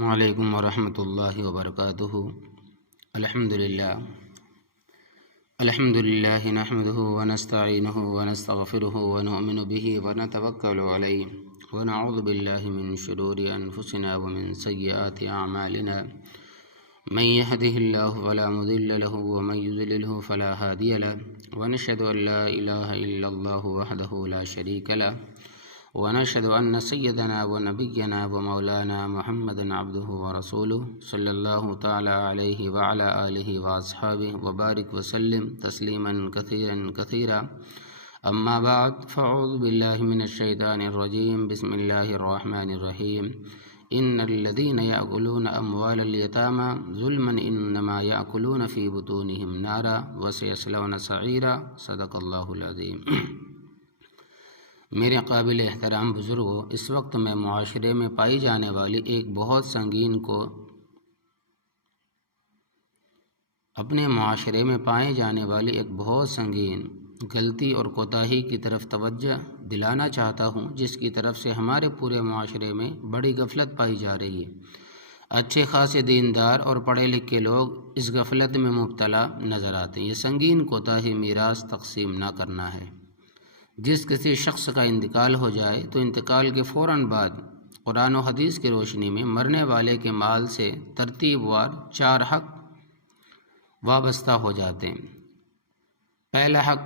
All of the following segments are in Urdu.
وعلیکم ورحمۃ اللہ وبرکاتہ۔ الحمدللہ نحمدہ ونستعینہ ونستغفرہ ونؤمن بہ ونتوکل علیہ ونعوذ باللہ من شرور انفسنا ومن سیئات اعمالنا من يهده اللہ فلا مضل له ومن يضلل فلا هادی له ونشهد ان لا الہ الا اللہ وحدہ لا شریک له ونشهد أن سيدنا ونبينا ومولانا محمد عبده ورسوله صلى الله تعالى عليه وعلى آله وأصحابه وبارك وسلم تسليما كثيرا كثيرا. أما بعد فأعوذ بالله من الشيطان الرجيم. بسم الله الرحمن الرحيم. إن الذين يأكلون أموال اليتامى ظلما إنما يأكلون في بطونهم نارا وسيصلون سعيرا. صدق الله العظيم. میرے قابل احترام بزرگوں، اس وقت میں معاشرے میں پائی جانے والی ایک بہت سنگین غلطی اور کوتاہی کی طرف توجہ دلانا چاہتا ہوں، جس کی طرف سے ہمارے پورے معاشرے میں بڑی غفلت پائی جا رہی ہے۔ اچھے خاصے دیندار اور پڑھے لکھے لوگ اس غفلت میں مبتلا نظر آتے ہیں۔ یہ سنگین کوتاہی میراث تقسیم نہ کرنا ہے۔ جس کسی شخص کا انتقال ہو جائے تو انتقال کے فوراً بعد قرآن و حدیث کی روشنی میں مرنے والے کے مال سے ترتیب وار 4 حق وابستہ ہو جاتے ہیں۔ پہلا حق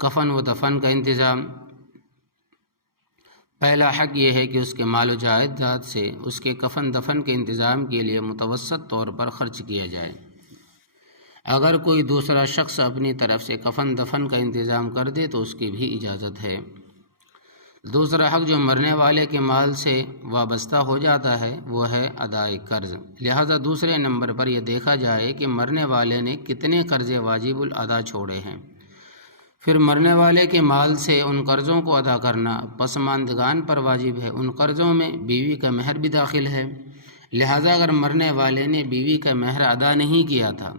کفن و دفن کا انتظام۔ پہلا حق یہ ہے کہ اس کے مال و جائیداد سے اس کے کفن دفن کے انتظام کے لیے متوسط طور پر خرچ کیا جائے۔ اگر کوئی دوسرا شخص اپنی طرف سے کفن دفن کا انتظام کر دے تو اس کی بھی اجازت ہے۔ دوسرا حق جو مرنے والے کے مال سے وابستہ ہو جاتا ہے وہ ہے ادائے قرض۔ لہذا دوسرے نمبر پر یہ دیکھا جائے کہ مرنے والے نے کتنے قرضے واجب الادا چھوڑے ہیں، پھر مرنے والے کے مال سے ان قرضوں کو ادا کرنا پسماندگان پر واجب ہے۔ ان قرضوں میں بیوی کا مہر بھی داخل ہے، لہذا اگر مرنے والے نے بیوی کا مہر ادا نہیں کیا تھا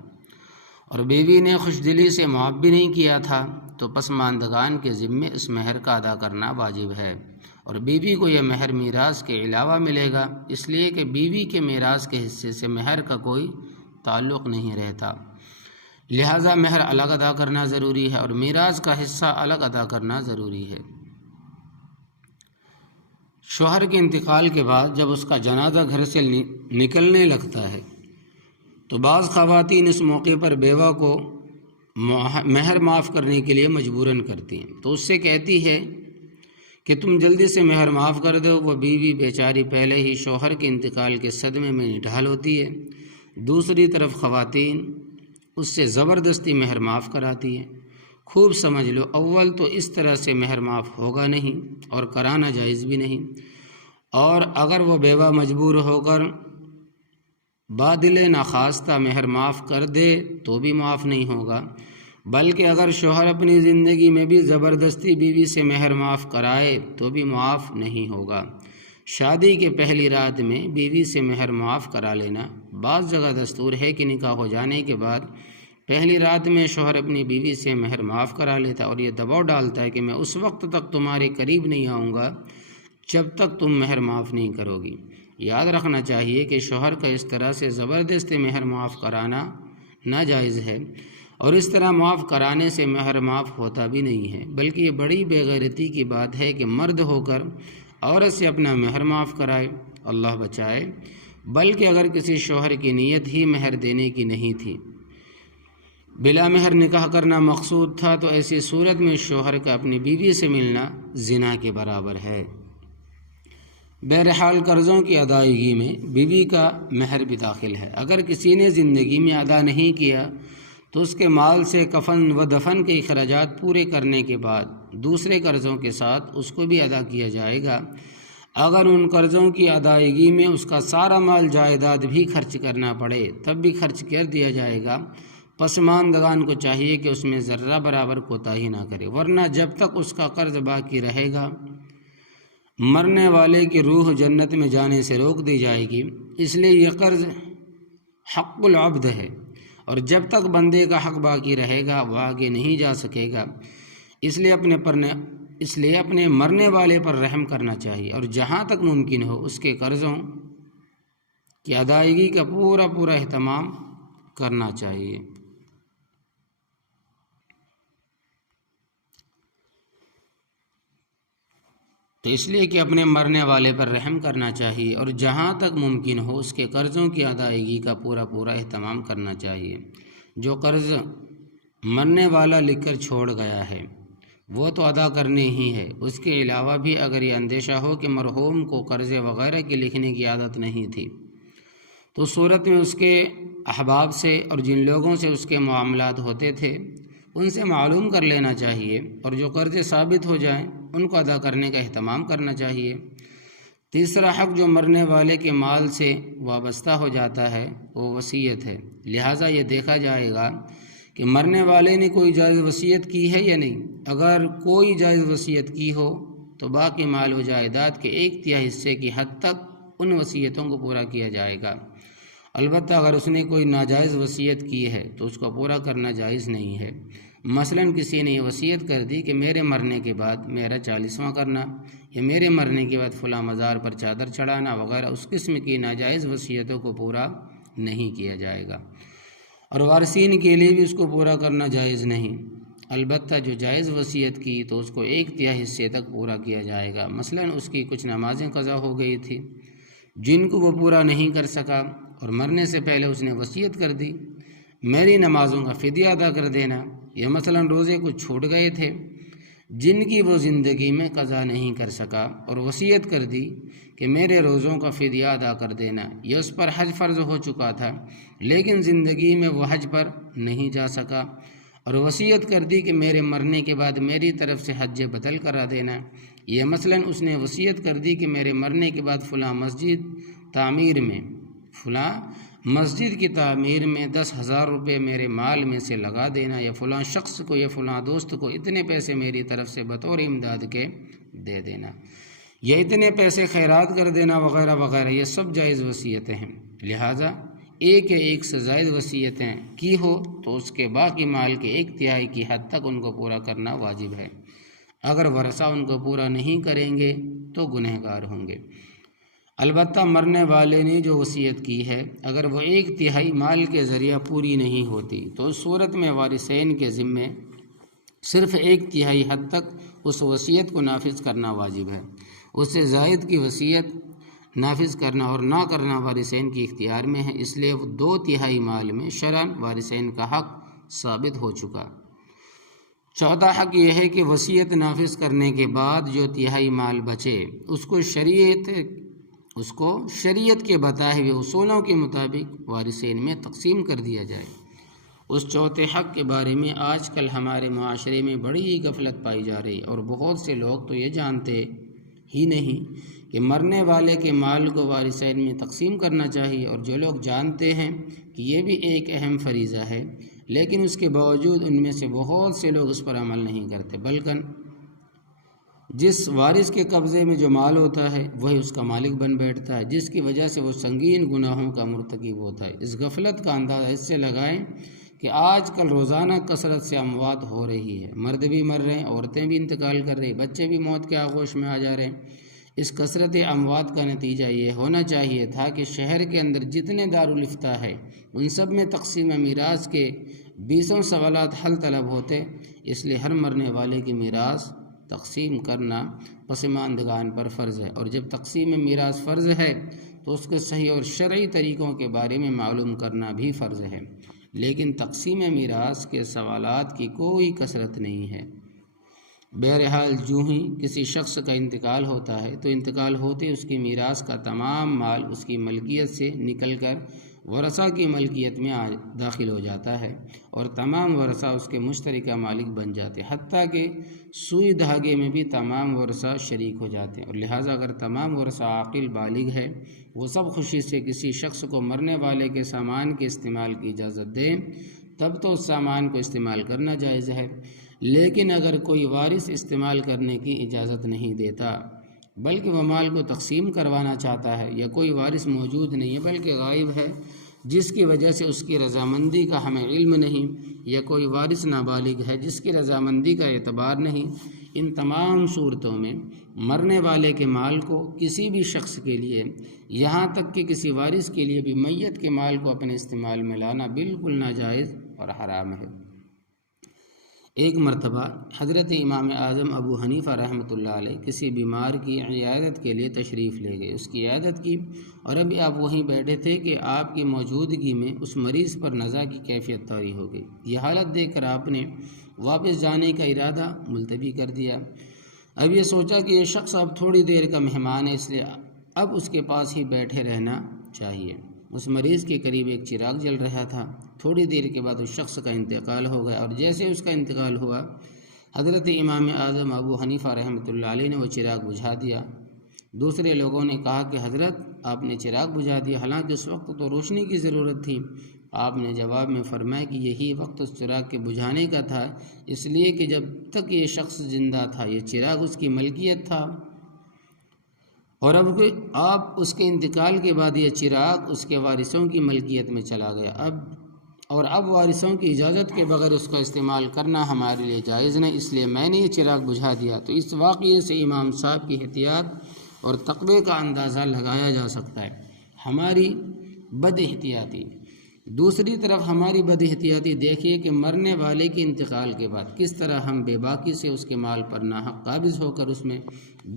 اور بیوی نے خوش دلی سے معاف بھی نہیں کیا تھا تو پسماندگان کے ذمے اس مہر کا ادا کرنا واجب ہے، اور بیوی کو یہ مہر میراث کے علاوہ ملے گا، اس لیے کہ بیوی کے میراث کے حصے سے مہر کا کوئی تعلق نہیں رہتا۔ لہذا مہر الگ ادا کرنا ضروری ہے اور میراث کا حصہ الگ ادا کرنا ضروری ہے۔ شوہر کے انتقال کے بعد جب اس کا جنازہ گھر سے نکلنے لگتا ہے تو بعض خواتین اس موقع پر بیوہ کو مہر معاف کرنے کے لیے مجبوراً کرتی ہیں، تو اس سے کہتی ہے کہ تم جلدی سے مہر معاف کر دو۔ وہ بیوی بیچاری پہلے ہی شوہر کے انتقال کے صدمے میں نڈھال ہوتی ہے، دوسری طرف خواتین اس سے زبردستی مہر معاف کراتی ہیں۔ خوب سمجھ لو، اول تو اس طرح سے مہر معاف ہوگا نہیں اور کرانا جائز بھی نہیں، اور اگر وہ بیوہ مجبور ہو کر بادل ناخواستہ مہر معاف کر دے تو بھی معاف نہیں ہوگا، بلکہ اگر شوہر اپنی زندگی میں بھی زبردستی بیوی سے مہر معاف کرائے تو بھی معاف نہیں ہوگا۔ شادی کے پہلی رات میں بیوی سے مہر معاف کرا لینا بعض جگہ دستور ہے کہ نکاح ہو جانے کے بعد پہلی رات میں شوہر اپنی بیوی سے مہر معاف کرا لیتا اور یہ دباؤ ڈالتا ہے کہ میں اس وقت تک تمہارے قریب نہیں آؤں گا جب تک تم مہر معاف نہیں کرو گی۔ یاد رکھنا چاہیے کہ شوہر کا اس طرح سے زبردست مہر معاف کرانا ناجائز ہے، اور اس طرح معاف کرانے سے مہر معاف ہوتا بھی نہیں ہے، بلکہ یہ بڑی بے غیرتی کی بات ہے کہ مرد ہو کر عورت سے اپنا مہر معاف کرائے، اللہ بچائے۔ بلکہ اگر کسی شوہر کی نیت ہی مہر دینے کی نہیں تھی، بلا مہر نکاح کرنا مقصود تھا، تو ایسی صورت میں شوہر کا اپنی بیوی سے ملنا زنا کے برابر ہے۔ بہرحال قرضوں کی ادائیگی میں بیوی کا مہر بھی داخل ہے۔ اگر کسی نے زندگی میں ادا نہیں کیا تو اس کے مال سے کفن و دفن کے اخراجات پورے کرنے کے بعد دوسرے قرضوں کے ساتھ اس کو بھی ادا کیا جائے گا۔ اگر ان قرضوں کی ادائیگی میں اس کا سارا مال جائیداد بھی خرچ کرنا پڑے تب بھی خرچ کر دیا جائے گا۔ پسماندگان کو چاہیے کہ اس میں ذرہ برابر کوتاہی نہ کرے، ورنہ جب تک اس کا قرض باقی رہے گا مرنے والے کی روح جنت میں جانے سے روک دی جائے گی۔ اس لیے یہ قرض حق العبد ہے، اور جب تک بندے کا حق باقی رہے گا وہ آگے نہیں جا سکے گا۔ اس لیے اپنے مرنے والے پر رحم کرنا چاہیے، اور جہاں تک ممکن ہو اس کے قرضوں کی ادائیگی کا پورا اہتمام کرنا چاہیے۔ تو اس لیے کہ اپنے مرنے والے پر رحم کرنا چاہیے اور جہاں تک ممکن ہو اس کے قرضوں کی ادائیگی کا پورا اہتمام کرنا چاہیے۔ جو قرض مرنے والا لکھ کر چھوڑ گیا ہے وہ تو ادا کرنے ہی ہے، اس کے علاوہ بھی اگر یہ اندیشہ ہو کہ مرحوم کو قرضے وغیرہ کے لکھنے کی عادت نہیں تھی تو صورت میں اس کے احباب سے اور جن لوگوں سے اس کے معاملات ہوتے تھے ان سے معلوم کر لینا چاہیے، اور جو قرضے ثابت ہو جائیں ان کو ادا کرنے کا اہتمام کرنا چاہیے۔ تیسرا حق جو مرنے والے کے مال سے وابستہ ہو جاتا ہے وہ وصیت ہے، لہٰذا یہ دیکھا جائے گا کہ مرنے والے نے کوئی جائز وصیت کی ہے یا نہیں۔ اگر کوئی جائز وصیت کی ہو تو باقی مال و جائیداد کے 1/3 حصے کی حد تک ان وصیتوں کو پورا کیا جائے گا۔ البتہ اگر اس نے کوئی ناجائز وصیت کی ہے تو اس کو پورا کرنا جائز نہیں ہے۔ مثلاً کسی نے یہ وصیت کر دی کہ میرے مرنے کے بعد میرا 40واں کرنا، یا میرے مرنے کے بعد فلاں مزار پر چادر چڑھانا وغیرہ، اس قسم کی ناجائز وصیتوں کو پورا نہیں کیا جائے گا، اور وارثین کے لیے بھی اس کو پورا کرنا جائز نہیں۔ البتہ جو جائز وصیت کی تو اس کو 1/3 حصے تک پورا کیا جائے گا۔ مثلاً اس کی کچھ نمازیں قضا ہو گئی تھی جن کو وہ پورا نہیں کر سکا، اور مرنے سے پہلے اس نے وصیت کر دی میری نمازوں کا فدیہ ادا کر دینا، یا مثلاً روزے کچھ چھوٹ گئے تھے جن کی وہ زندگی میں قضا نہیں کر سکا، اور وصیت کر دی کہ میرے روزوں کا فدیہ ادا کر دینا، یا اس پر حج فرض ہو چکا تھا لیکن زندگی میں وہ حج پر نہیں جا سکا، اور وصیت کر دی کہ میرے مرنے کے بعد میری طرف سے حج بدل کرا دینا، یا مثلاً اس نے وصیت کر دی کہ میرے مرنے کے بعد فلاں مسجد کی تعمیر میں 10,000 روپے میرے مال میں سے لگا دینا، یا فلاں شخص کو یا فلاں دوست کو اتنے پیسے میری طرف سے بطور امداد کے دے دینا، یا اتنے پیسے خیرات کر دینا وغیرہ وغیرہ، یہ سب جائز وصیتیں ہیں۔ لہٰذا ایک سے زائد وصیتیں کی ہو تو اس کے باقی مال کے 1/3 کی حد تک ان کو پورا کرنا واجب ہے۔ اگر ورثہ ان کو پورا نہیں کریں گے تو گنہگار ہوں گے۔ البتہ مرنے والے نے جو وصیت کی ہے اگر وہ 1/3 مال کے ذریعہ پوری نہیں ہوتی تو اس صورت میں وارثین کے ذمے صرف 1/3 حد تک اس وصیت کو نافذ کرنا واجب ہے۔ اس سے زائد کی وصیت نافذ کرنا اور نہ کرنا وارثین کی اختیار میں ہے، اس لیے 2/3 مال میں شرعاً وارثین کا حق ثابت ہو چکا۔ چوتھا حق یہ ہے کہ وصیت نافذ کرنے کے بعد جو 1/3 مال بچے اس کو شریعت کے بتائے ہوئے اصولوں کے مطابق وارثین میں تقسیم کر دیا جائے۔ اس چوتھے حق کے بارے میں آج کل ہمارے معاشرے میں بڑی غفلت پائی جا رہی، اور بہت سے لوگ تو یہ جانتے ہی نہیں کہ مرنے والے کے مال کو وارثین میں تقسیم کرنا چاہیے، اور جو لوگ جانتے ہیں کہ یہ بھی ایک اہم فریضہ ہے لیکن اس کے باوجود ان میں سے بہت سے لوگ اس پر عمل نہیں کرتے، بلکہ جس وارث کے قبضے میں جو مال ہوتا ہے وہی اس کا مالک بن بیٹھتا ہے، جس کی وجہ سے وہ سنگین گناہوں کا مرتکب ہوتا ہے۔ اس غفلت کا اندازہ اس سے لگائیں کہ آج کل روزانہ کثرت سے اموات ہو رہی ہے، مرد بھی مر رہے ہیں، عورتیں بھی انتقال کر رہی ہیں، بچے بھی موت کے آغوش میں آ جا رہے ہیں۔ اس کثرت اموات کا نتیجہ یہ ہونا چاہیے تھا کہ شہر کے اندر جتنے دارالافتاء ہیں ان سب میں تقسیم میراث کے 20 سوالات حل طلب ہوتے، اس لیے ہر مرنے والے کی میراث تقسیم کرنا پسماندگان پر فرض ہے، اور جب تقسیم میراث فرض ہے تو اس کے صحیح اور شرعی طریقوں کے بارے میں معلوم کرنا بھی فرض ہے، لیکن تقسیم میراث کے سوالات کی کوئی کثرت نہیں ہے۔ بہرحال جو ہی کسی شخص کا انتقال ہوتا ہے تو انتقال ہوتے اس کی میراث کا تمام مال اس کی ملکیت سے نکل کر ورثہ کی ملکیت میں داخل ہو جاتا ہے، اور تمام ورثہ اس کے مشترکہ مالک بن جاتے ہیں، حتیٰ کہ سوئی دھاگے میں بھی تمام ورثہ شریک ہو جاتے ہیں۔ اور لہٰذا اگر تمام ورثہ عاقل بالغ ہے وہ سب خوشی سے کسی شخص کو مرنے والے کے سامان کے استعمال کی اجازت دیں تب تو اس سامان کو استعمال کرنا جائز ہے، لیکن اگر کوئی وارث استعمال کرنے کی اجازت نہیں دیتا بلکہ وہ مال کو تقسیم کروانا چاہتا ہے، یا کوئی وارث موجود نہیں ہے بلکہ غائب ہے، جس کی وجہ سے اس کی رضامندی کا ہمیں علم نہیں، یا کوئی وارث نابالغ ہے جس کی رضامندی کا اعتبار نہیں، ان تمام صورتوں میں مرنے والے کے مال کو کسی بھی شخص کے لیے، یہاں تک کہ کسی وارث کے لیے بھی، میت کے مال کو اپنے استعمال میں لانا بالکل ناجائز اور حرام ہے۔ ایک مرتبہ حضرت امام اعظم ابو حنیفہ رحمۃ اللہ علیہ کسی بیمار کی عیادت کے لیے تشریف لے گئے، اس کی عیادت کی، اور ابھی آپ وہیں بیٹھے تھے کہ آپ کی موجودگی میں اس مریض پر نزع کی کیفیت طاری ہو گئی۔ یہ حالت دیکھ کر آپ نے واپس جانے کا ارادہ ملتوی کر دیا۔ اب یہ سوچا کہ یہ شخص اب تھوڑی دیر کا مہمان ہے، اس لیے اب اس کے پاس ہی بیٹھے رہنا چاہیے۔ اس مریض کے قریب ایک چراغ جل رہا تھا۔ تھوڑی دیر کے بعد اس شخص کا انتقال ہو گیا، اور جیسے اس کا انتقال ہوا، حضرت امام اعظم ابو حنیفہ رحمۃ اللہ علیہ نے وہ چراغ بجھا دیا۔ دوسرے لوگوں نے کہا کہ حضرت آپ نے چراغ بجھا دیا، حالانکہ اس وقت تو روشنی کی ضرورت تھی۔ آپ نے جواب میں فرمایا کہ یہی وقت اس چراغ کے بجھانے کا تھا، اس لیے کہ جب تک یہ شخص زندہ تھا یہ چراغ اس کی ملکیت تھا، اور اب آپ اس کے انتقال کے بعد یہ چراغ اس کے وارثوں کی ملکیت میں چلا گیا، اب وارثوں کی اجازت کے بغیر اس کا استعمال کرنا ہمارے لیے جائز نہیں، اس لیے میں نے یہ چراغ بجھا دیا۔ تو اس واقعے سے امام صاحب کی احتیاط اور تقوی کا اندازہ لگایا جا سکتا ہے۔ ہماری بد احتیاطی، دوسری طرف ہماری بد احتیاطی دیکھیے کہ مرنے والے کے انتقال کے بعد کس طرح ہم بے باکی سے اس کے مال پر ناحق قابض ہو کر اس میں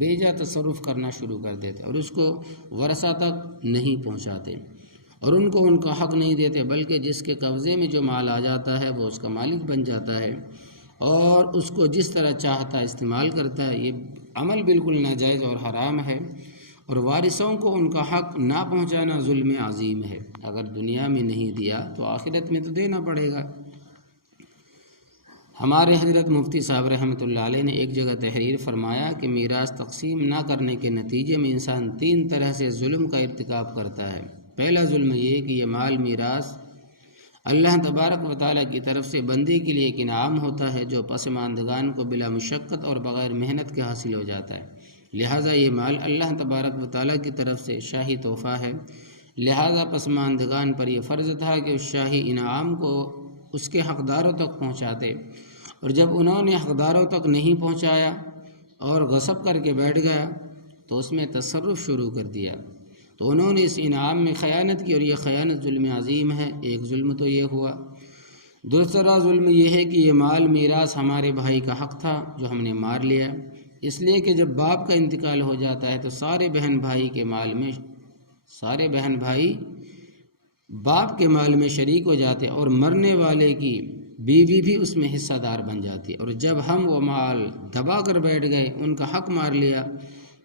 بے جا تصرف کرنا شروع کر دیتے، اور اس کو ورثہ تک نہیں پہنچاتے، اور ان کو ان کا حق نہیں دیتے، بلکہ جس کے قبضے میں جو مال آ جاتا ہے وہ اس کا مالک بن جاتا ہے اور اس کو جس طرح چاہتا ہے استعمال کرتا ہے۔ یہ عمل بالکل ناجائز اور حرام ہے، اور وارثوں کو ان کا حق نہ پہنچانا ظلم عظیم ہے۔ اگر دنیا میں نہیں دیا تو آخرت میں تو دینا پڑے گا۔ ہمارے حضرت مفتی صاحب رحمۃ اللہ علیہ نے ایک جگہ تحریر فرمایا کہ میراث تقسیم نہ کرنے کے نتیجے میں انسان 3 طرح سے ظلم کا ارتکاب کرتا ہے۔ پہلا ظلم یہ کہ یہ مال میراث اللہ تبارک و تعالیٰ کی طرف سے بندے کے لیے ایک انعام ہوتا ہے جو پسماندگان کو بلا مشقت اور بغیر محنت کے حاصل ہو جاتا ہے، لہٰذا یہ مال اللہ تبارک و تعالیٰ کی طرف سے شاہی تحفہ ہے، لہٰذا پسماندگان پر یہ فرض تھا کہ اس شاہی انعام کو اس کے حقداروں تک پہنچاتے، اور جب انہوں نے حقداروں تک نہیں پہنچایا اور غصب کر کے بیٹھ گیا تو اس میں تصرف شروع کر دیا، تو انہوں نے اس انعام میں خیانت کی، اور یہ خیانت ظلم عظیم ہے۔ ایک ظلم تو یہ ہوا۔ دوسرا ظلم یہ ہے کہ یہ مال میراث ہمارے بھائی کا حق تھا جو ہم نے مار لیا، اس لیے کہ جب باپ کا انتقال ہو جاتا ہے تو سارے بہن بھائی باپ کے مال میں شریک ہو جاتے، اور مرنے والے کی بیوی بھی اس میں حصہ دار بن جاتی ہے، اور جب ہم وہ مال دبا کر بیٹھ گئے، ان کا حق مار لیا،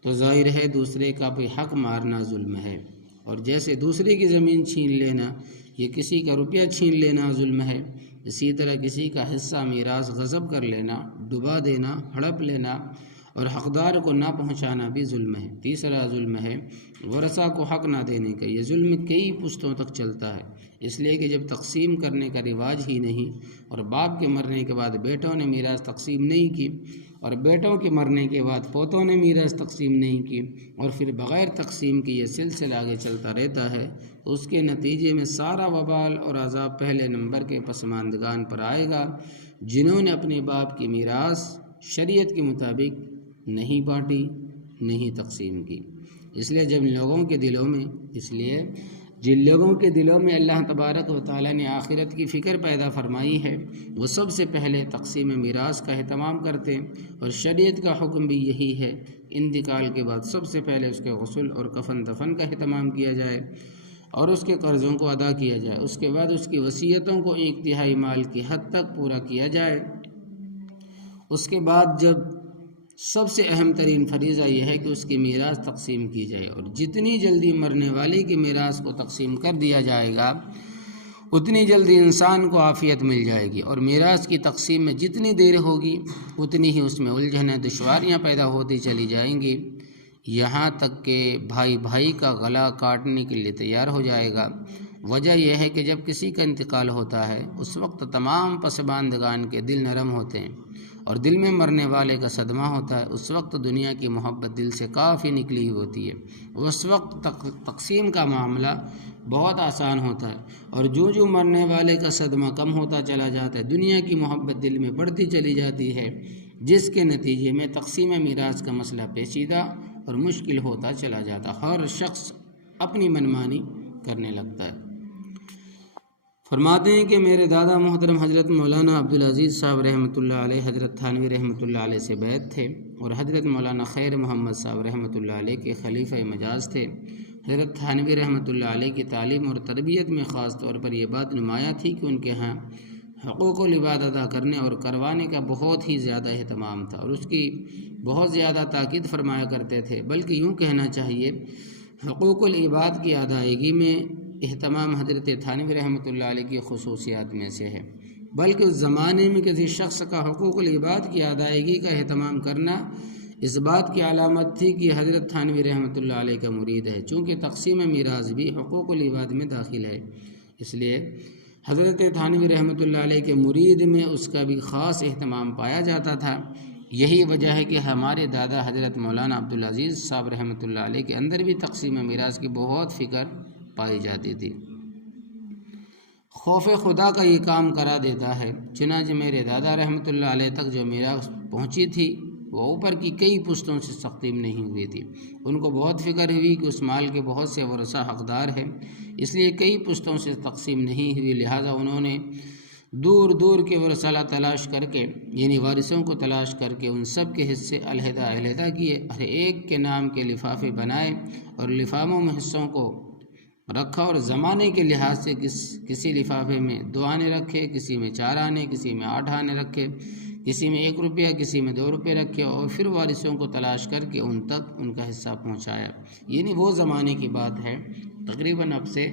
تو ظاہر ہے دوسرے کا بھی حق مارنا ظلم ہے۔ اور جیسے دوسرے کی زمین چھین لینا یا کسی کا روپیہ چھین لینا ظلم ہے، اسی طرح کسی کا حصہ میراث غصب کر لینا، ڈبا دینا، ہڑپ لینا اور حقدار کو نہ پہنچانا بھی ظلم ہے۔ تیسرا ظلم ہے ورثہ کو حق نہ دینے کا۔ یہ ظلم کئی پشتوں تک چلتا ہے، اس لیے کہ جب تقسیم کرنے کا رواج ہی نہیں، اور باپ کے مرنے کے بعد بیٹوں نے میراث تقسیم نہیں کی، اور بیٹوں کے مرنے کے بعد پوتوں نے میراث تقسیم نہیں کی، اور پھر بغیر تقسیم کی یہ سلسلہ آگے چلتا رہتا ہے، اس کے نتیجے میں سارا وبال اور عذاب پہلے نمبر کے پسماندگان پر آئے گا، جنہوں نے اپنے باپ کی میراث شریعت کے مطابق نہیں بانٹی، نہیں تقسیم کی۔ اس لیے جن لوگوں کے دلوں میں اللہ تبارک و تعالیٰ نے آخرت کی فکر پیدا فرمائی ہے، وہ سب سے پہلے تقسیم میراث کا اہتمام کرتے ہیں، اور شریعت کا حکم بھی یہی ہے، انتقال کے بعد سب سے پہلے اس کے غسل اور کفن دفن کا اہتمام کیا جائے اور اس کے قرضوں کو ادا کیا جائے، اس کے بعد اس کی وصیتوں کو 1/3 مال کی حد تک پورا کیا جائے۔ اس کے بعد جب سب سے اہم ترین فریضہ یہ ہے کہ اس کی میراث تقسیم کی جائے، اور جتنی جلدی مرنے والے کی میراث کو تقسیم کر دیا جائے گا اتنی جلدی انسان کو عافیت مل جائے گی، اور میراث کی تقسیم میں جتنی دیر ہوگی اتنی ہی اس میں الجھنیں دشواریاں پیدا ہوتی چلی جائیں گی، یہاں تک کہ بھائی کا گلا کاٹنے کے لیے تیار ہو جائے گا۔ وجہ یہ ہے کہ جب کسی کا انتقال ہوتا ہے اس وقت تمام پسماندگان کے دل نرم ہوتے ہیں، اور دل میں مرنے والے کا صدمہ ہوتا ہے، اس وقت دنیا کی محبت دل سے کافی نکلی ہوتی ہے، اس وقت تقسیم کا معاملہ بہت آسان ہوتا ہے، اور جو مرنے والے کا صدمہ کم ہوتا چلا جاتا ہے، دنیا کی محبت دل میں بڑھتی چلی جاتی ہے، جس کے نتیجے میں تقسیم میراث کا مسئلہ پیچیدہ اور مشکل ہوتا چلا جاتا ہے، ہر شخص اپنی منمانی کرنے لگتا ہے۔ فرماتے ہیں کہ میرے دادا محترم حضرت مولانا عبدالعزیز صاحب رحمۃ اللہ علیہ حضرت تھانوی رحمۃ اللہ علیہ سے بیعت تھے، اور حضرت مولانا خیر محمد صاحب رحمۃ اللہ علیہ کے خلیفہ مجاز تھے۔ حضرت تھانوی رحمۃ اللہ علیہ کی تعلیم اور تربیت میں خاص طور پر یہ بات نمایاں تھی کہ ان کے ہاں حقوق العباد ادا کرنے اور کروانے کا بہت ہی زیادہ اہتمام تھا، اور اس کی بہت زیادہ تاکید فرمایا کرتے تھے، بلکہ یوں کہنا چاہیے حقوق العباد کی ادائیگی میں اہتمام حضرت تھانوی رحمۃ اللہ علیہ کی خصوصیات میں سے ہے، بلکہ اس زمانے میں کسی شخص کا حقوق العباد کی ادائیگی کا اہتمام کرنا اس بات کی علامت تھی کہ حضرت تھانوی رحمۃ اللہ علیہ کا مرید ہے، چونکہ تقسیم میراث بھی حقوق العباد میں داخل ہے، اس لیے حضرت تھانوی رحمۃ اللہ علیہ کے مرید میں اس کا بھی خاص اہتمام پایا جاتا تھا۔ یہی وجہ ہے کہ ہمارے دادا حضرت مولانا عبدالعزیز صاحب رحمۃ اللہ علیہ کے اندر بھی تقسیم میراث کی بہت فکر پائی جاتی تھی۔ خوف خدا کا یہ کام کرا دیتا ہے، چنانچہ میرے دادا رحمۃ اللہ علیہ تک جو میراث پہنچی تھی وہ اوپر کی کئی پشتوں سے تقسیم نہیں ہوئی تھی۔ ان کو بہت فکر ہوئی کہ اس مال کے بہت سے ورثہ حقدار ہیں، اس لیے کئی پشتوں سے تقسیم نہیں ہوئی، لہٰذا انہوں نے دور دور کے ورثہ تلاش کر کے، یعنی وارثوں کو تلاش کر کے ان سب کے حصے علیحدہ علیحدہ کیے، ہر ایک کے نام کے لفافے بنائے اور لفافوں میں حصوں کو رکھا، اور زمانے کے لحاظ سے کسی لفافے میں 2 آنے رکھے، کسی میں 4 آنے، کسی میں 8 آنے رکھے، کسی میں 1 روپیہ، کسی میں 2 روپے رکھے، اور پھر وارثوں کو تلاش کر کے ان تک ان کا حصہ پہنچایا۔ یعنی وہ زمانے کی بات ہے، تقریباً اب سے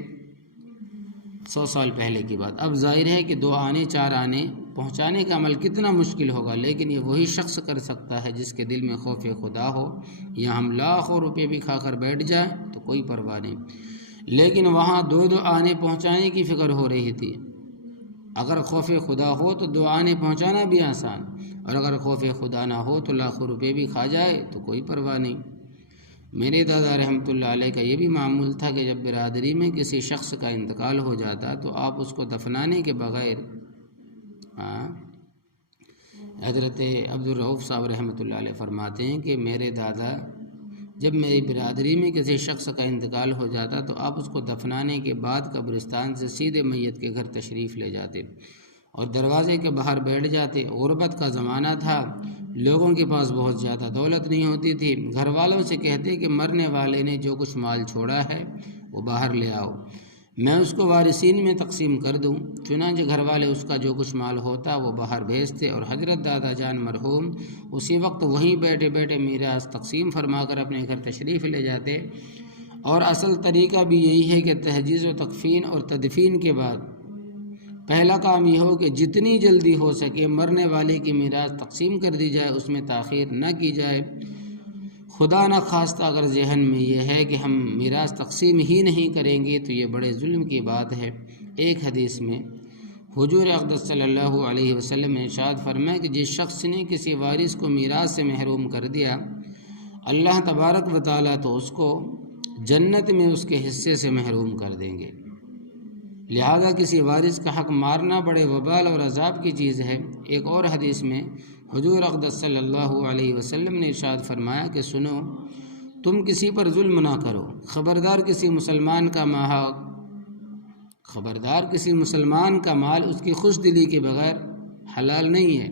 100 سال پہلے کی بات۔ اب ظاہر ہے کہ 2 آنے 4 آنے پہنچانے کا عمل کتنا مشکل ہوگا، لیکن یہ وہی شخص کر سکتا ہے جس کے دل میں خوف خدا ہو۔ یا ہم لاکھوں روپے بھی کھا کر بیٹھ جائیں تو کوئی پرواہ نہیں، لیکن وہاں 2 آنے پہنچانے کی فکر ہو رہی تھی۔ اگر خوف خدا ہو تو 2 آنے پہنچانا بھی آسان، اور اگر خوف خدا نہ ہو تو لاکھوں روپے بھی کھا جائے تو کوئی پرواہ نہیں۔ میرے دادا رحمۃ اللہ علیہ کا یہ بھی معمول تھا کہ جب برادری میں کسی شخص کا انتقال ہو جاتا تو آپ اس کو دفنانے کے بغیر، حضرت عبدالرؤف صاحب رحمۃ اللہ علیہ فرماتے ہیں کہ میرے دادا جب میری برادری میں کسی شخص کا انتقال ہو جاتا تو آپ اس کو دفنانے کے بعد قبرستان سے سیدھے میت کے گھر تشریف لے جاتے اور دروازے کے باہر بیٹھ جاتے۔ غربت کا زمانہ تھا، لوگوں کے پاس بہت زیادہ دولت نہیں ہوتی تھی، گھر والوں سے کہتے کہ مرنے والے نے جو کچھ مال چھوڑا ہے وہ باہر لے آؤ، میں اس کو وارثین میں تقسیم کر دوں۔ چنانچہ گھر والے اس کا جو کچھ مال ہوتا وہ باہر بھیجتے، اور حضرت دادا جان مرحوم اسی وقت وہیں بیٹھے بیٹھے میراث تقسیم فرما کر اپنے گھر تشریف لے جاتے۔ اور اصل طریقہ بھی یہی ہے کہ تجہیز و تکفین اور تدفین کے بعد پہلا کام یہ ہو کہ جتنی جلدی ہو سکے مرنے والے کی میراث تقسیم کر دی جائے، اس میں تاخیر نہ کی جائے۔ خدا نہ خواستہ اگر ذہن میں یہ ہے کہ ہم میراث تقسیم ہی نہیں کریں گے تو یہ بڑے ظلم کی بات ہے۔ ایک حدیث میں حضور اقدس صلی اللہ علیہ وسلم نے ارشاد فرمایا کہ جس شخص نے کسی وارث کو میراث سے محروم کر دیا، اللہ تبارک و تعالیٰ تو اس کو جنت میں اس کے حصے سے محروم کر دیں گے۔ لہذا کسی وارث کا حق مارنا بڑے وبال اور عذاب کی چیز ہے۔ ایک اور حدیث میں حضور اقدس صلی اللہ علیہ وسلم نے ارشاد فرمایا کہ سنو، تم کسی پر ظلم نہ کرو، خبردار کسی مسلمان کا مال اس کی خوش دلی کے بغیر حلال نہیں ہے،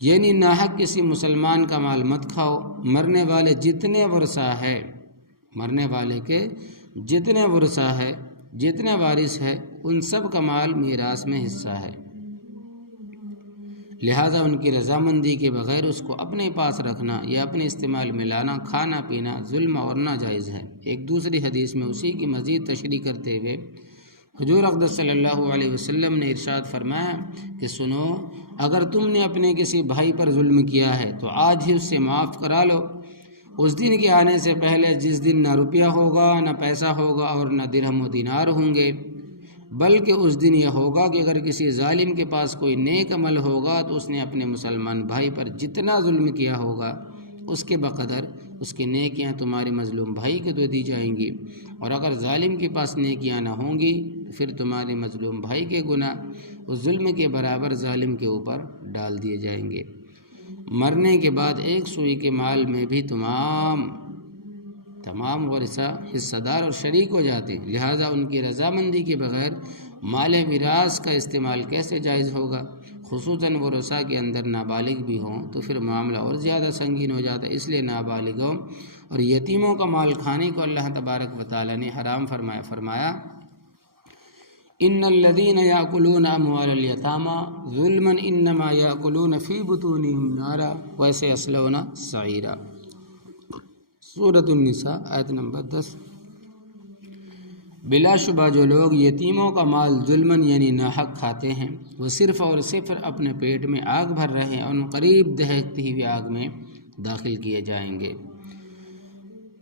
یعنی ناحق کسی مسلمان کا مال مت کھاؤ۔ مرنے والے کے جتنے ورثہ ہے، جتنے وارث ہے، ان سب کا مال میراث میں حصہ ہے، لہذا ان کی رضامندی کے بغیر اس کو اپنے پاس رکھنا یا اپنے استعمال میں لانا، کھانا پینا ظلم اور ناجائز ہے۔ ایک دوسری حدیث میں اسی کی مزید تشریح کرتے ہوئے حضور اقدس صلی اللہ علیہ وسلم نے ارشاد فرمایا کہ سنو، اگر تم نے اپنے کسی بھائی پر ظلم کیا ہے تو آج ہی اس سے معاف کرا لو۔ اس دن کے آنے سے پہلے جس دن نہ روپیہ ہوگا، نہ پیسہ ہوگا، اور نہ درہم و دینار ہوں گے، بلکہ اس دن یہ ہوگا کہ اگر کسی ظالم کے پاس کوئی نیک عمل ہوگا تو اس نے اپنے مسلمان بھائی پر جتنا ظلم کیا ہوگا اس کے بقدر اس کی نیکیاں تمہارے مظلوم بھائی کو دے دی جائیں گی، اور اگر ظالم کے پاس نیکیاں نہ ہوں گی تو پھر تمہارے مظلوم بھائی کے گناہ اس ظلم کے برابر ظالم کے اوپر ڈال دیے جائیں گے۔ مرنے کے بعد ایک سوئی کے مال میں بھی تمام ورثہ حصہ دار اور شریک ہو جاتے ہیں، لہٰذا ان کی رضامندی کے بغیر مال میراث کا استعمال کیسے جائز ہوگا؟ خصوصاً ورثہ کے اندر نابالغ بھی ہوں تو پھر معاملہ اور زیادہ سنگین ہو جاتا ہے۔ اس لیے نابالغوں اور یتیموں کا مال کھانے کو اللہ تبارک و تعالیٰ نے حرام فرمایا ان الذین یاکلون اموال الیتامی ظلما انما یاکلون فی بطونہم نارا وسیصلون سعیرا۔ سورۃ النساء آیت نمبر 10۔ بلا شبہ جو لوگ یتیموں کا مال ظلماً یعنی ناحق کھاتے ہیں وہ صرف اور صرف اپنے پیٹ میں آگ بھر رہے ہیں، ان قریب دہکتی ہوئی آگ میں داخل کیے جائیں گے۔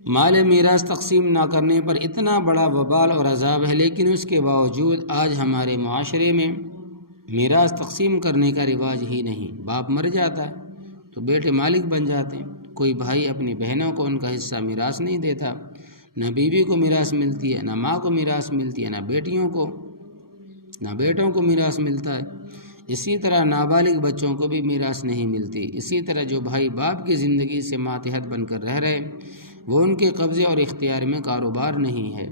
مال میراث تقسیم نہ کرنے پر اتنا بڑا وبال اور عذاب ہے، لیکن اس کے باوجود آج ہمارے معاشرے میں میراث تقسیم کرنے کا رواج ہی نہیں۔ باپ مر جاتا ہے تو بیٹے مالک بن جاتے ہیں، کوئی بھائی اپنی بہنوں کو ان کا حصہ میراث نہیں دیتا، نہ بیوی کو میراث ملتی ہے، نہ ماں کو میراث ملتی ہے، نہ بیٹوں کو میراث ملتا ہے۔ اسی طرح نابالغ بچوں کو بھی میراث نہیں ملتی۔ اسی طرح جو بھائی باپ کی زندگی سے ماتحت بن کر رہ رہے وہ ان کے قبضے اور اختیار میں کاروبار نہیں ہے،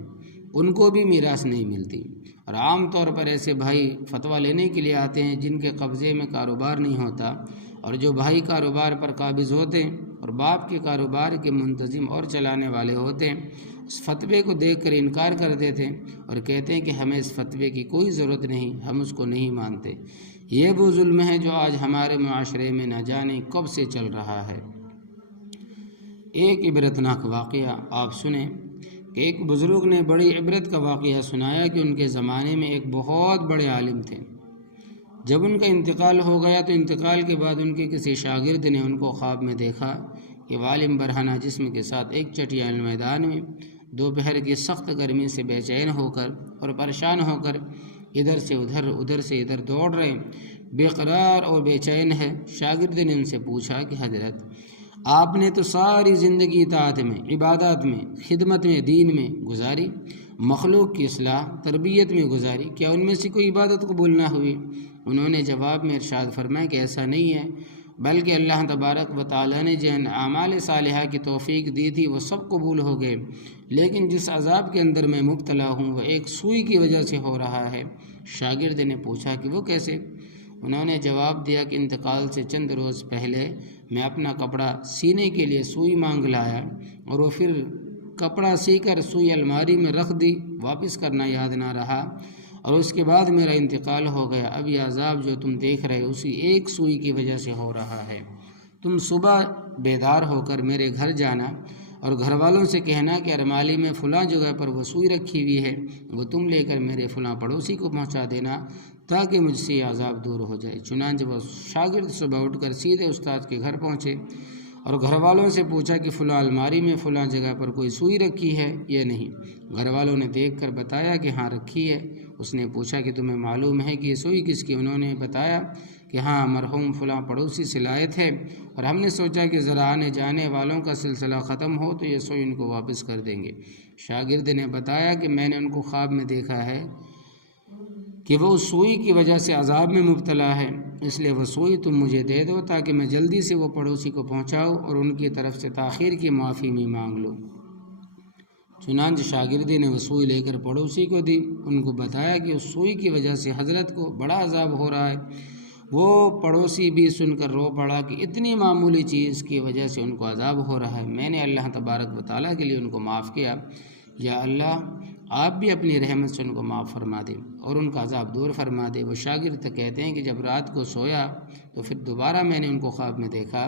ان کو بھی میراث نہیں ملتی۔ اور عام طور پر ایسے بھائی فتویٰ لینے کے لیے آتے ہیں جن کے قبضے میں کاروبار نہیں ہوتا، اور جو بھائی کاروبار پر قابض ہوتے ہیں اور باپ کے کاروبار کے منتظم اور چلانے والے ہوتے ہیں، اس فتوے کو دیکھ کر انکار کر دیتے ہیں اور کہتے ہیں کہ ہمیں اس فتوے کی کوئی ضرورت نہیں، ہم اس کو نہیں مانتے۔ یہ وہ ظلم ہے جو آج ہمارے معاشرے میں نہ جانے کب سے چل رہا ہے۔ ایک عبرتناک واقعہ آپ سنیں کہ ایک بزرگ نے بڑی عبرت کا واقعہ سنایا کہ ان کے زمانے میں ایک بہت بڑے عالم تھے۔ جب ان کا انتقال ہو گیا تو انتقال کے بعد ان کے کسی شاگرد نے ان کو خواب میں دیکھا کہ عالم برہنہ جسم کے ساتھ ایک چٹیل میدان میں دوپہر کی سخت گرمی سے بے چین ہو کر اور پریشان ہو کر ادھر سے ادھر دوڑ رہے، بے قرار اور بے چین ہے۔ شاگرد نے ان سے پوچھا کہ حضرت، آپ نے تو ساری زندگی اطاعت میں، عبادات میں، خدمت میں، دین میں گزاری، مخلوق کی اصلاح، تربیت میں گزاری، کیا ان میں سے کوئی عبادت قبول نہ ہوئی؟ انہوں نے جواب میں ارشاد فرمایا کہ ایسا نہیں ہے، بلکہ اللہ تبارک و تعالیٰ نے جن اعمال صالحہ کی توفیق دی تھی وہ سب قبول ہو گئے، لیکن جس عذاب کے اندر میں مبتلا ہوں وہ ایک سوئی کی وجہ سے ہو رہا ہے۔ شاگرد نے پوچھا کہ وہ کیسے؟ انہوں نے جواب دیا کہ انتقال سے چند روز پہلے میں اپنا کپڑا سینے کے لیے سوئی مانگ لایا اور وہ پھر کپڑا سی کر سوئی الماری میں رکھ دی، واپس کرنا یاد نہ رہا، اور اس کے بعد میرا انتقال ہو گیا۔ اب یہ عذاب جو تم دیکھ رہے اسی ایک سوئی کی وجہ سے ہو رہا ہے۔ تم صبح بیدار ہو کر میرے گھر جانا اور گھر والوں سے کہنا کہ ارمالی میں فلاں جگہ پر وہ سوئی رکھی ہوئی ہے، وہ تم لے کر میرے فلاں پڑوسی کو پہنچا دینا تاکہ مجھ سے یہ عذاب دور ہو جائے۔ چنانچہ وہ شاگرد صبح اٹھ کر سیدھے استاد کے گھر پہنچے اور گھر والوں سے پوچھا کہ فلاں الماری میں فلاں جگہ پر کوئی سوئی رکھی ہے یا نہیں۔ گھر والوں نے دیکھ کر بتایا کہ ہاں رکھی ہے۔ اس نے پوچھا کہ تمہیں معلوم ہے کہ یہ سوئی کس کی؟ انہوں نے بتایا کہ ہاں مرحوم فلاں پڑوسی سے لائے تھے اور ہم نے سوچا کہ ذرا آنے جانے والوں کا سلسلہ ختم ہو تو یہ سوئی ان کو واپس کر دیں گے۔ شاگرد نے بتایا کہ میں نے ان کو خواب میں دیکھا ہے کہ وہ اس سوئی کی وجہ سے عذاب میں مبتلا ہے، اس لیے وہ سوئی تم مجھے دے دو تاکہ میں جلدی سے وہ پڑوسی کو پہنچاؤں اور ان کی طرف سے تاخیر کی معافی میں مانگ لوں۔ چنانچہ شاگردی نے وہ سوئی لے کر پڑوسی کو دی، ان کو بتایا کہ اس سوئی کی وجہ سے حضرت کو بڑا عذاب ہو رہا ہے۔ وہ پڑوسی بھی سن کر رو پڑا کہ اتنی معمولی چیز کی وجہ سے ان کو عذاب ہو رہا ہے، میں نے اللہ تبارک و تعالیٰ کے لیے ان کو معاف کیا، یا اللہ آپ بھی اپنی رحمت سے ان کو معاف فرما دے اور ان کا عذاب دور فرما دے۔ وہ شاگرد کہتے ہیں کہ جب رات کو سویا تو پھر دوبارہ میں نے ان کو خواب میں دیکھا،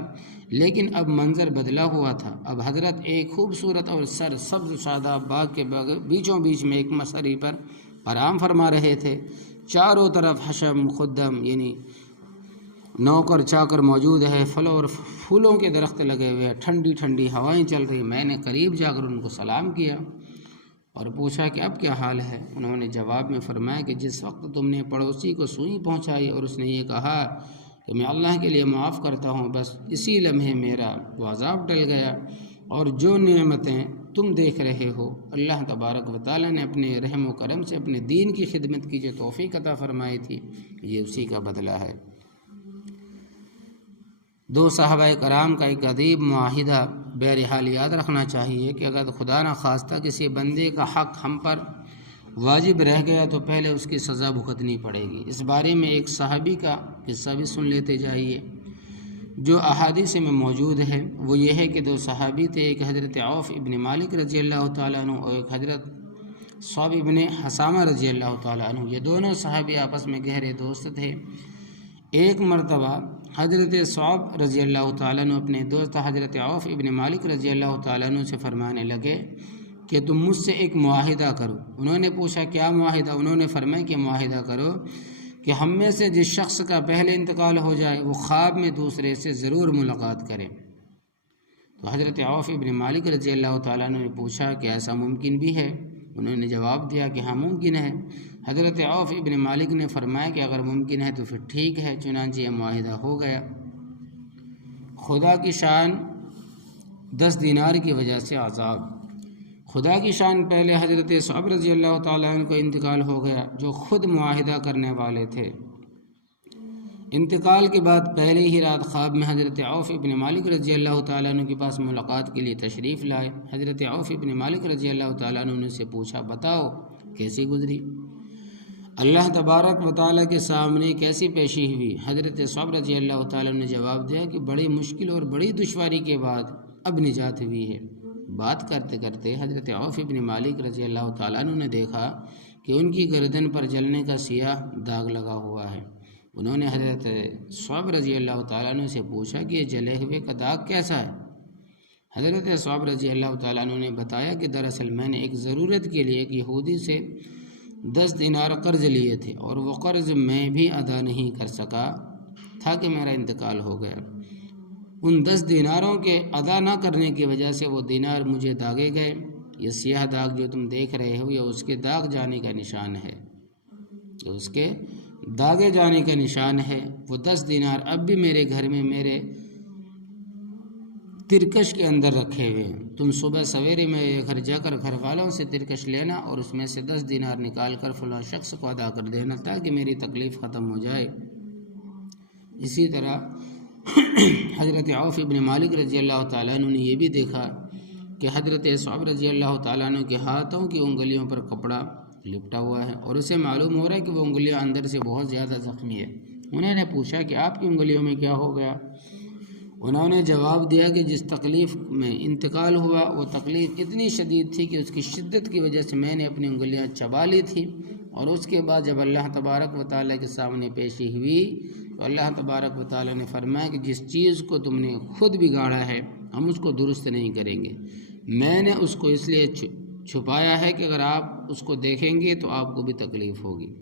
لیکن اب منظر بدلا ہوا تھا۔ اب حضرت ایک خوبصورت اور سر سبز شاداب باغ کے بیچوں بیچ میں ایک مسری پر آرام فرما رہے تھے، چاروں طرف حشم خدم یعنی نوکر چاکر موجود ہے، پھلوں اور پھولوں کے درخت لگے ہوئے ہیں، ٹھنڈی ٹھنڈی ہوائیں چل رہی۔ میں نے قریب جا کر ان کو سلام کیا اور پوچھا کہ اب کیا حال ہے؟ انہوں نے جواب میں فرمایا کہ جس وقت تم نے پڑوسی کو سوئی پہنچائی اور اس نے یہ کہا کہ میں اللہ کے لیے معاف کرتا ہوں، بس اسی لمحے میرا وہ عذاب ٹل گیا، اور جو نعمتیں تم دیکھ رہے ہو اللہ تبارک و تعالیٰ نے اپنے رحم و کرم سے اپنے دین کی خدمت کی جو توفیق عطا فرمائی تھی، یہ اسی کا بدلہ ہے۔ دو صحابہ کرام کا ایک عجیب معاہدہ بہرحال یاد رکھنا چاہیے کہ اگر خدا نخواستہ کسی بندے کا حق ہم پر واجب رہ گیا تو پہلے اس کی سزا بھگتنی پڑے گی۔ اس بارے میں ایک صحابی کا قصہ بھی سن لیتے جائیے جو احادیث میں موجود ہے۔ وہ یہ ہے کہ دو صحابی تھے، ایک حضرت عوف ابن مالک رضی اللہ تعالیٰ عنہ اور ایک حضرت صعب ابن حسامہ رضی اللہ تعالیٰ عنہ۔ یہ دونوں صحابی آپس میں گہرے دوست تھے۔ ایک مرتبہ حضرت صعب رضی اللہ تعالیٰ عنہ اپنے دوست حضرت عوف ابن مالک رضی اللہ تعالیٰ عنہ سے فرمانے لگے کہ تم مجھ سے ایک معاہدہ کرو۔ انہوں نے پوچھا کیا معاہدہ؟ انہوں نے فرمایا کہ معاہدہ کرو کہ ہم میں سے جس شخص کا پہلے انتقال ہو جائے وہ خواب میں دوسرے سے ضرور ملاقات کرے۔ تو حضرت عوف ابن مالک رضی اللہ تعالیٰ عنہ نے پوچھا کہ ایسا ممکن بھی ہے؟ انہوں نے جواب دیا کہ ہاں ممکن ہے۔ حضرت عوف ابن مالک نے فرمایا کہ اگر ممکن ہے تو پھر ٹھیک ہے، چنانچہ یہ معاہدہ ہو گیا۔ خدا کی شان 10 دینار کی وجہ سے عذاب۔ خدا کی شان پہلے حضرت صعب رضی اللہ تعالیٰ عنہ کو انتقال ہو گیا جو خود معاہدہ کرنے والے تھے۔ انتقال کے بعد پہلے ہی رات خواب میں حضرت عوف ابن مالک رضی اللہ تعالیٰ عنہ کے پاس ملاقات کے لیے تشریف لائے۔ حضرت عوف ابن مالک رضی اللہ تعالیٰ عنہ نے سے پوچھا بتاؤ کیسی گزری؟ اللہ تبارک و تعالیٰ کے سامنے کیسی پیشی ہوئی؟ حضرت صعب رضی اللہ تعالیٰ عنہ نے جواب دیا کہ بڑی مشکل اور بڑی دشواری کے بعد اب نجات ہوئی ہے۔ بات کرتے کرتے حضرت عوف ابن مالک رضی اللہ تعالیٰ عنہ نے دیکھا کہ ان کی گردن پر جلنے کا سیاہ داغ لگا ہوا ہے۔ انہوں نے حضرت صعب رضی اللہ تعالیٰ عنہ سے پوچھا کہ یہ جلے ہوئے کا داغ کیسا ہے؟ حضرت صعب رضی اللہ تعالیٰ عنہ نے بتایا کہ دراصل میں نے ایک ضرورت کے لیے ایک یہودی سے 10 دینار قرض لیے تھے اور وہ قرض میں بھی ادا نہیں کر سکا تھا کہ میرا انتقال ہو گیا۔ ان 10 دیناروں کے ادا نہ کرنے کی وجہ سے وہ دینار مجھے داغے گئے۔ یہ سیاہ داغ جو تم دیکھ رہے ہو یہ اس کے داغ جانے کا نشان ہے، اس کے داغے جانے کا نشان ہے۔ وہ 10 دینار اب بھی میرے گھر میں میرے ترکش کے اندر رکھے ہوئے ہیں۔ تم صبح سویرے میں گھر جا کر گھر والوں سے ترکش لینا اور اس میں سے 10 دینار نکال کر فلاں شخص کو ادا کر دینا تاکہ میری تکلیف ختم ہو جائے۔ اسی طرح حضرت عوف ابن مالک رضی اللہ تعالیٰ عنہ نے یہ بھی دیکھا کہ حضرت صعب رضی اللہ تعالیٰ عنہ کے ہاتھوں کی انگلیوں پر کپڑا لپٹا ہوا ہے اور اسے معلوم ہو رہا ہے کہ وہ انگلیاں اندر سے بہت زیادہ زخمی ہے۔ انہوں نے پوچھا کہ آپ کی انگلیوں میں کیا ہو گیا؟ انہوں نے جواب دیا کہ جس تکلیف میں انتقال ہوا وہ تکلیف اتنی شدید تھی کہ اس کی شدت کی وجہ سے میں نے اپنی انگلیاں چبا لی تھی، اور اس کے بعد جب اللہ تبارک و تعالیٰ کے سامنے پیشی ہوئی تو اللہ تبارک و تعالیٰ نے فرمایا کہ جس چیز کو تم نے خود بگاڑا ہے ہم اس کو درست نہیں کریں گے۔ میں نے اس کو اس لیے چھپایا ہے کہ اگر آپ اس کو دیکھیں گے تو آپ کو بھی تکلیف ہوگی۔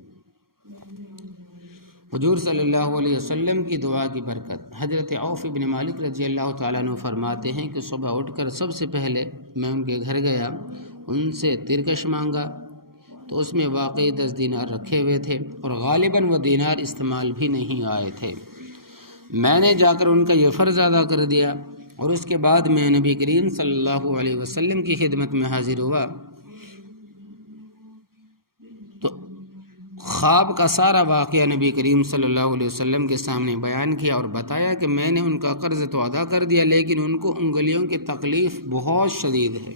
حضور صلی اللہ علیہ وسلم کی دعا کی برکت۔ حضرت عوف ابن مالک رضی اللہ تعالیٰ عنہ فرماتے ہیں کہ صبح اٹھ کر سب سے پہلے میں ان کے گھر گیا، ان سے ترکش مانگا تو اس میں واقعی 10 دینار رکھے ہوئے تھے اور غالباً وہ دینار استعمال بھی نہیں آئے تھے۔ میں نے جا کر ان کا یہ فرض ادا کر دیا اور اس کے بعد میں نبی کریم صلی اللہ علیہ وسلم کی خدمت میں حاضر ہوا تو خواب کا سارا واقعہ نبی کریم صلی اللہ علیہ وسلم کے سامنے بیان کیا اور بتایا کہ میں نے ان کا قرض تو ادا کر دیا لیکن ان کو انگلیوں کی تکلیف بہت شدید ہے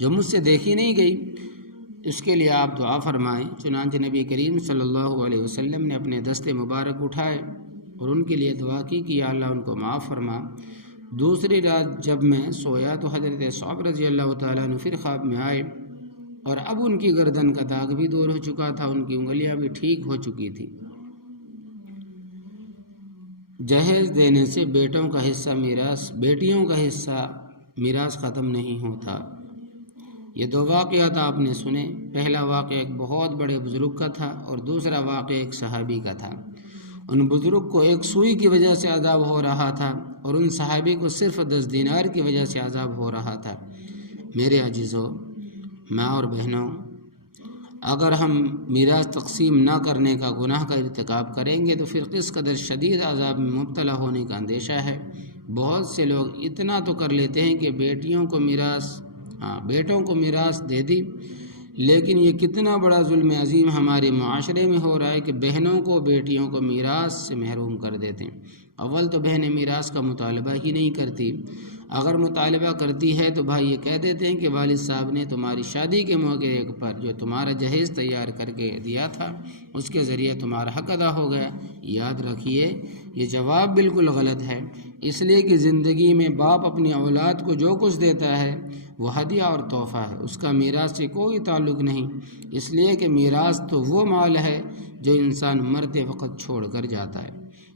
جو مجھ سے دیکھی نہیں گئی، اس کے لیے آپ دعا فرمائیں۔ چنانچہ نبی کریم صلی اللہ علیہ وسلم نے اپنے دست مبارک اٹھائے اور ان کے لیے دعا کی کہ یا اللہ ان کو معاف فرما۔ دوسری رات جب میں سویا تو حضرت صعب رضی اللہ تعالیٰ عنہ پھر خواب میں آئے اور اب ان کی گردن کا داغ بھی دور ہو چکا تھا، ان کی انگلیاں بھی ٹھیک ہو چکی تھی۔ جہیز دینے سے بیٹیوں کا حصہ میراث ختم نہیں ہوتا۔ یہ 2 واقعات آپ نے سنے۔ پہلا واقعہ ایک بہت بڑے بزرگ کا تھا اور دوسرا واقعہ ایک صحابی کا تھا۔ ان بزرگ کو ایک سوئی کی وجہ سے عذاب ہو رہا تھا اور ان صحابی کو صرف 10 دینار کی وجہ سے عذاب ہو رہا تھا۔ میرے عزیزو، ماں اور بہنوں، اگر ہم میراث تقسیم نہ کرنے کا گناہ کا ارتکاب کریں گے تو پھر کس قدر شدید عذاب میں مبتلا ہونے کا اندیشہ ہے۔ بہت سے لوگ اتنا تو کر لیتے ہیں کہ بیٹوں کو میراث دے دی، لیکن یہ کتنا بڑا ظلم عظیم ہمارے معاشرے میں ہو رہا ہے کہ بہنوں کو بیٹیوں کو میراث سے محروم کر دیتے ہیں۔ اول تو بہنیں میراث کا مطالبہ ہی نہیں کرتی، اگر مطالبہ کرتی ہے تو بھائی یہ کہہ دیتے ہیں کہ والد صاحب نے تمہاری شادی کے موقع پر جو تمہارا جہیز تیار کر کے دیا تھا اس کے ذریعے تمہارا حق ادا ہو گیا۔ یاد رکھیے یہ جواب بالکل غلط ہے، اس لیے کہ زندگی میں باپ اپنی اولاد کو جو کچھ دیتا ہے وہ ہدیہ اور تحفہ ہے، اس کا میراث سے کوئی تعلق نہیں، اس لیے کہ میراث تو وہ مال ہے جو انسان مرتے وقت چھوڑ کر جاتا ہے،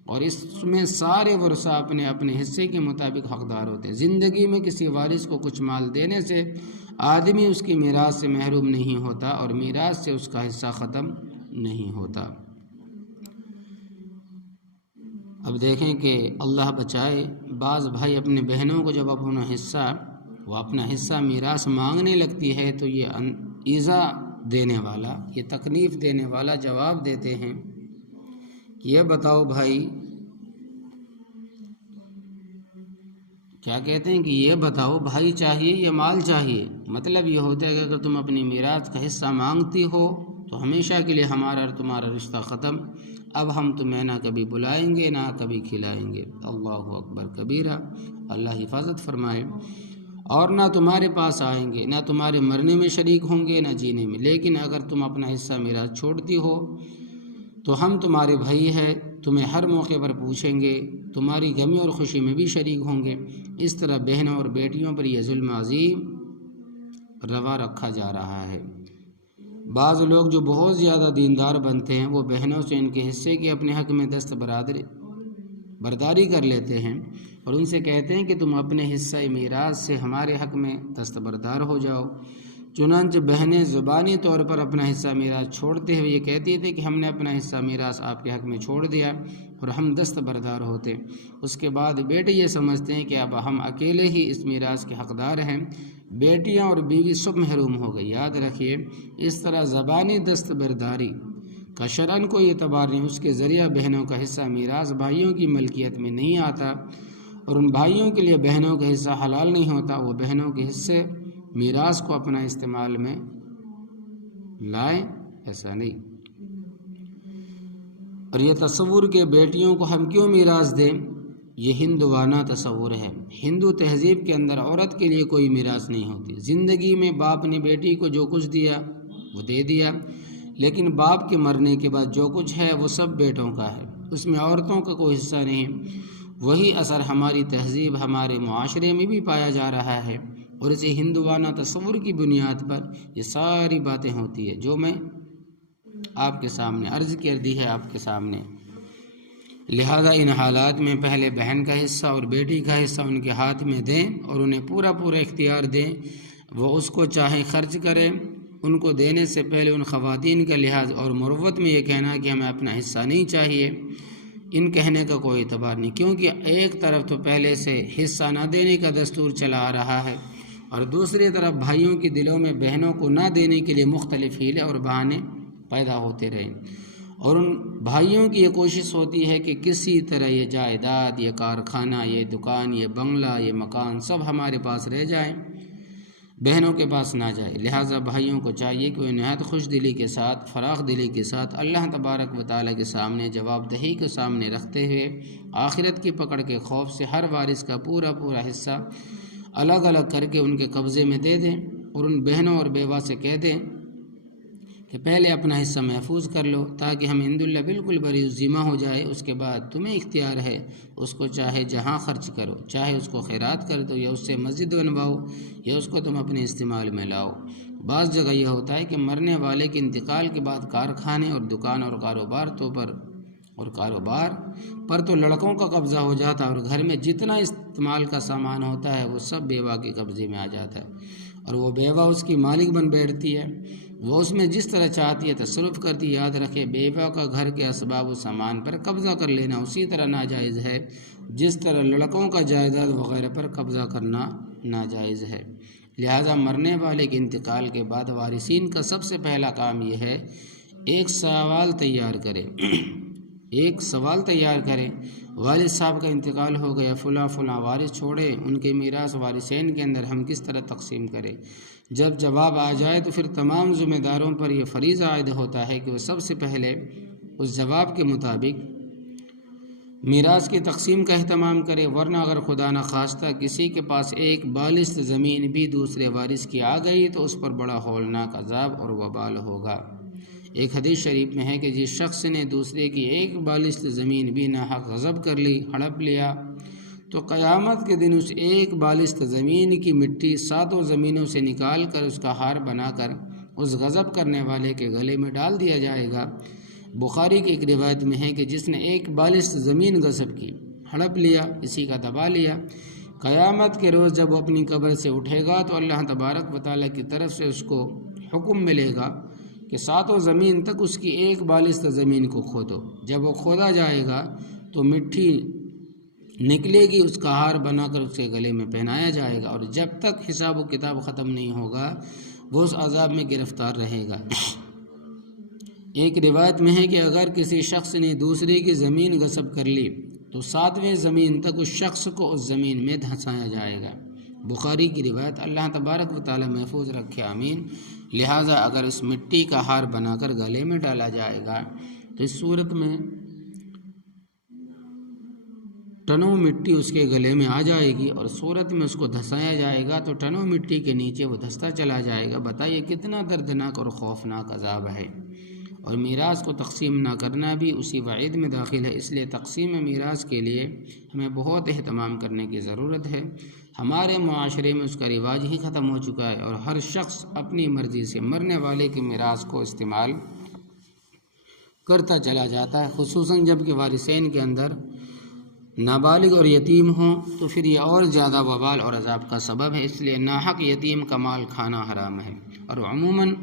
اور اس میں سارے ورثہ اپنے اپنے حصے کے مطابق حقدار ہوتے ہیں۔ زندگی میں کسی وارث کو کچھ مال دینے سے آدمی اس کی میراث سے محروم نہیں ہوتا اور میراث سے اس کا حصہ ختم نہیں ہوتا۔ اب دیکھیں کہ اللہ بچائے بعض بھائی اپنے بہنوں کو جب اپنا حصہ میراث مانگنے لگتی ہے تو یہ ایذا دینے والا، یہ تکلیف دینے والا جواب دیتے ہیں کہ یہ بتاؤ بھائی، کیا کہتے ہیں کہ یہ بتاؤ بھائی چاہیے یا مال چاہیے؟ مطلب یہ ہوتا ہے کہ اگر تم اپنی میراث کا حصہ مانگتی ہو تو ہمیشہ کے لیے ہمارا اور تمہارا رشتہ ختم، اب ہم تمہیں نہ کبھی بلائیں گے نہ کبھی کھلائیں گے۔ اللہ اکبر کبیرہ، اللہ حفاظت فرمائے۔ اور نہ تمہارے پاس آئیں گے، نہ تمہارے مرنے میں شریک ہوں گے نہ جینے میں، لیکن اگر تم اپنا حصہ میراث چھوڑتی ہو تو ہم تمہارے بھائی ہیں، تمہیں ہر موقع پر پوچھیں گے، تمہاری غمی اور خوشی میں بھی شریک ہوں گے۔ اس طرح بہنوں اور بیٹیوں پر یہ ظلم عظیم روا رکھا جا رہا ہے۔ بعض لوگ جو بہت زیادہ دیندار بنتے ہیں وہ بہنوں سے ان کے حصے کے اپنے حق میں برداری کر لیتے ہیں اور ان سے کہتے ہیں کہ تم اپنے حصہ میراث سے ہمارے حق میں دستبردار ہو جاؤ۔ چنانچہ بہنیں زبانی طور پر اپنا حصہ میراث چھوڑتے ہوئے یہ کہتی تھی کہ ہم نے اپنا حصہ میراث آپ کے حق میں چھوڑ دیا اور ہم دستبردار ہوتے۔ اس کے بعد بیٹے یہ سمجھتے ہیں کہ اب ہم اکیلے ہی اس میراث کے حقدار ہیں، بیٹیاں اور بیوی سب محروم ہو گئی۔ یاد رکھیے اس طرح زبانی دستبرداری کا شرعاً کوئی اعتبار نہیں، اس کے ذریعہ بہنوں کا حصہ میراث بھائیوں کی ملکیت میں نہیں آتا اور ان بھائیوں کے لیے بہنوں کا حصہ حلال نہیں ہوتا، وہ بہنوں کے حصے میراث کو اپنا استعمال میں لائیں، ایسا نہیں۔ اور یہ تصور کہ بیٹیوں کو ہم کیوں میراث دیں، یہ ہندوانہ تصور ہے۔ ہندو تہذیب کے اندر عورت کے لیے کوئی میراث نہیں ہوتی۔ زندگی میں باپ نے بیٹی کو جو کچھ دیا وہ دے دیا، لیکن باپ کے مرنے کے بعد جو کچھ ہے وہ سب بیٹوں کا ہے، اس میں عورتوں کا کوئی حصہ نہیں۔ وہی اثر ہماری تہذیب ہمارے معاشرے میں بھی پایا جا رہا ہے اور اسے ہندوانہ تصور کی بنیاد پر یہ ساری باتیں ہوتی ہے جو میں آپ کے سامنے عرض کر دی ہے آپ کے سامنے۔ لہذا ان حالات میں پہلے بہن کا حصہ اور بیٹی کا حصہ ان کے ہاتھ میں دیں اور انہیں پورا اختیار دیں، وہ اس کو چاہیں خرچ کریں۔ ان کو دینے سے پہلے ان خواتین کا لحاظ اور مروت میں یہ کہنا کہ ہمیں اپنا حصہ نہیں چاہیے، ان کہنے کا کوئی اعتبار نہیں، کیونکہ ایک طرف تو پہلے سے حصہ نہ دینے کا دستور چلا آ رہا ہے اور دوسری طرف بھائیوں کے دلوں میں بہنوں کو نہ دینے کے لیے مختلف ہیلے اور بہانے پیدا ہوتے رہے، اور ان بھائیوں کی یہ کوشش ہوتی ہے کہ کسی طرح یہ جائیداد، یہ کارخانہ، یہ دکان، یہ بنگلہ، یہ مکان سب ہمارے پاس رہ جائیں، بہنوں کے پاس نہ جائے۔ لہٰذا بھائیوں کو چاہیے کہ وہ نہایت خوش دلی کے ساتھ، فراخ دلی کے ساتھ اللہ تبارک و تعالیٰ کے سامنے جواب دہی کو سامنے رکھتے ہوئے آخرت کی پکڑ کے خوف سے ہر وارث کا پورا حصہ الگ الگ کر کے ان کے قبضے میں دے دیں اور ان بہنوں اور بیوہ سے کہہ دیں کہ پہلے اپنا حصہ محفوظ کر لو تاکہ ہم الحمدللہ بالکل بری ذمہ ہو جائے، اس کے بعد تمہیں اختیار ہے، اس کو چاہے جہاں خرچ کرو، چاہے اس کو خیرات کر دو یا اس سے مسجد بنواؤ یا اس کو تم اپنے استعمال میں لاؤ۔ بعض جگہ یہ ہوتا ہے کہ مرنے والے کے انتقال کے بعد کارخانے اور دکان اور کاروبار پر تو لڑکوں کا قبضہ ہو جاتا ہے اور گھر میں جتنا استعمال کا سامان ہوتا ہے وہ سب بیوہ کے قبضے میں آ جاتا ہے اور وہ بیوہ اس کی مالک بن بیٹھتی ہے، وہ اس میں جس طرح چاہتی ہے تصرف کرتی ہے۔ یاد رکھے بیوہ کا گھر کے اسباب و سامان پر قبضہ کر لینا اسی طرح ناجائز ہے جس طرح لڑکوں کا جائیداد وغیرہ پر قبضہ کرنا ناجائز ہے۔ لہذا مرنے والے کے انتقال کے بعد وارثین کا سب سے پہلا کام یہ ہے ایک سوال تیار کرے والد صاحب کا انتقال ہو گیا، فلاں وارث چھوڑے، ان کے میراث وارثین کے اندر ہم کس طرح تقسیم کریں۔ جب جواب آ جائے تو پھر تمام ذمہ داروں پر یہ فریضہ عائد ہوتا ہے کہ وہ سب سے پہلے اس جواب کے مطابق میراث کی تقسیم کا اہتمام کرے، ورنہ اگر خدا نخواستہ کسی کے پاس ایک بالست زمین بھی دوسرے وارث کی آ گئی تو اس پر بڑا ہولناک عذاب اور وبال ہوگا۔ ایک حدیث شریف میں ہے کہ جس شخص نے دوسرے کی ایک بالست زمین بھی ناحق غصب کر لی، ہڑپ لیا، تو قیامت کے دن اس ایک بالست زمین کی مٹی 7 زمینوں سے نکال کر اس کا ہار بنا کر اس غصب کرنے والے کے گلے میں ڈال دیا جائے گا۔ بخاری کی ایک روایت میں ہے کہ جس نے ایک بالست زمین غصب کی، ہڑپ لیا، کسی کا دبا لیا، قیامت کے روز جب وہ اپنی قبر سے اٹھے گا تو اللہ تبارک و تعالیٰ کی طرف سے اس کو حکم ملے گا کہ 7 زمین تک اس کی ایک بالست زمین کو کھودو۔ جب وہ کھودا جائے گا تو مٹی نکلے گی، اس کا ہار بنا کر اس کے گلے میں پہنایا جائے گا، اور جب تک حساب و کتاب ختم نہیں ہوگا وہ اس عذاب میں گرفتار رہے گا۔ ایک روایت میں ہے کہ اگر کسی شخص نے دوسرے کی زمین غصب کر لی تو 7ویں زمین تک اس شخص کو اس زمین میں دھنسایا جائے گا۔ بخاری کی روایت۔ اللہ تبارک و تعالیٰ محفوظ رکھے، آمین۔ لہٰذا اگر اس مٹی کا ہار بنا کر گلے میں ڈالا جائے گا تو اس صورت میں ٹنوں مٹی اس کے گلے میں آ جائے گی، اور صورت میں اس کو دھسایا جائے گا تو ٹنوں مٹی کے نیچے وہ دھستا چلا جائے گا۔ بتائیے کتنا دردناک اور خوفناک عذاب ہے۔ اور میراث کو تقسیم نہ کرنا بھی اسی وعید میں داخل ہے، اس لیے تقسیم میراث کے لیے ہمیں بہت اہتمام کرنے کی ضرورت ہے۔ ہمارے معاشرے میں اس کا رواج ہی ختم ہو چکا ہے، اور ہر شخص اپنی مرضی سے مرنے والے کے میراث کو استعمال کرتا چلا جاتا ہے، خصوصاً جب کہ وارثین کے اندر نابالغ اور یتیم ہوں تو پھر یہ اور زیادہ وبال اور عذاب کا سبب ہے۔ اس لیے ناحق یتیم کا مال کھانا حرام ہے۔ اور عموماً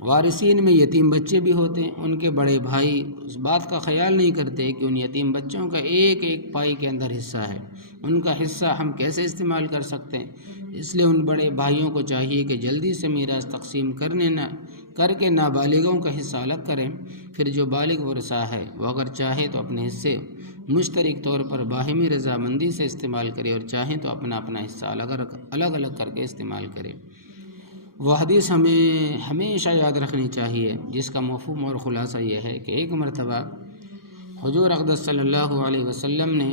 وارثین میں یتیم بچے بھی ہوتے ہیں، ان کے بڑے بھائی اس بات کا خیال نہیں کرتے کہ ان یتیم بچوں کا ایک ایک پائی کے اندر حصہ ہے، ان کا حصہ ہم کیسے استعمال کر سکتے ہیں۔ اس لیے ان بڑے بھائیوں کو چاہیے کہ جلدی سے میراث تقسیم کر کے نابالغوں کا حصہ الگ کریں، پھر جو بالغ ورثہ ہے وہ اگر چاہے تو اپنے حصے مشترک طور پر باہمی رضامندی سے استعمال کرے، اور چاہیں تو اپنا اپنا حصہ الگ الگ کر کے استعمال کرے۔ وہ حدیث ہمیں ہمیشہ یاد رکھنی چاہیے جس کا مفہوم اور خلاصہ یہ ہے کہ ایک مرتبہ حضور اقدس صلی اللہ علیہ وسلم نے